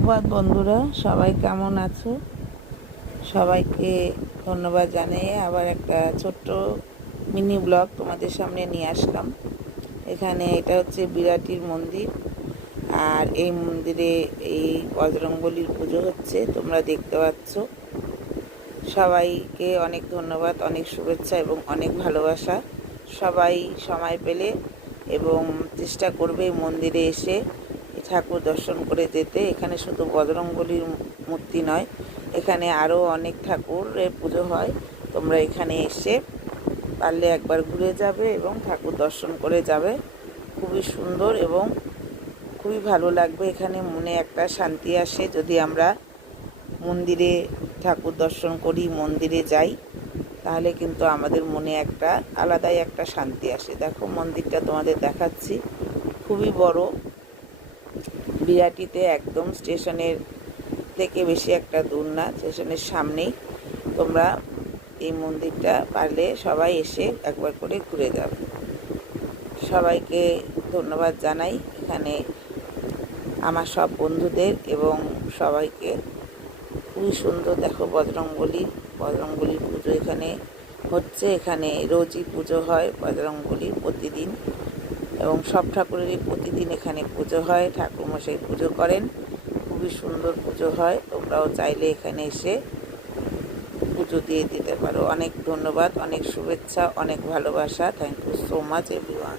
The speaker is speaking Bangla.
সুপ্রভাত বন্ধুরা, সবাই কেমন আছো? সবাইকে ধন্যবাদ জানিয়ে আবার একটা ছোট্ট মিনি ব্লগ তোমাদের সামনে নিয়ে আসলাম। এখানে এটা হচ্ছে বিরাটির মন্দির, আর এই মন্দিরে এই বজরংবলীর পুজো হচ্ছে, তোমরা দেখতে পাচ্ছ। সবাইকে অনেক ধন্যবাদ, অনেক শুভেচ্ছা এবং অনেক ভালোবাসা। সবাই সময় পেলে এবং চেষ্টা করবে মন্দিরে এসে ঠাকুর দর্শন করে যেতে। এখানে শুধু বজরংবলীর মূর্তি নয়, এখানে আরও অনেক ঠাকুরের পুজো হয়। তোমরা এখানে এসে পারলে একবার ঘুরে যাবে এবং ঠাকুর দর্শন করে যাবে। খুবই সুন্দর এবং খুবই ভালো লাগবে। এখানে মনে একটা শান্তি আসে যদি আমরা মন্দিরে ঠাকুর দর্শন করি, মন্দিরে যাই, তাহলে কিন্তু আমাদের মনে একটা আলাদাই একটা শান্তি আসে। দেখো মন্দিরটা তোমাদের দেখাচ্ছি, খুবই বড়। বিরাটিতে একদম স্টেশনের থেকে বেশি একটা দূর না, স্টেশনের সামনেই। তোমরা এই মন্দিরটা পারলে সবাই এসে একবার করে ঘুরে যাবে। সবাইকে ধন্যবাদ জানাই, এখানে আমার সব বন্ধুদের এবং সবাইকে। খুবই সুন্দর। দেখো বজরংবলীর পুজো এখানে হচ্ছে। এখানে রোজই পুজো হয় বজরংবলীর, প্রতিদিন, এবং সব ঠাকুরেরই প্রতিদিন এখানে পুজো হয়। ঠাকুরমশাই পুজো করেন, খুবই সুন্দর পুজো হয়। তোমরাও চাইলে এখানে এসে পুজো দিয়ে দিতে পারো। অনেক ধন্যবাদ, অনেক শুভেচ্ছা, অনেক ভালোবাসা। Thank you so much everyone.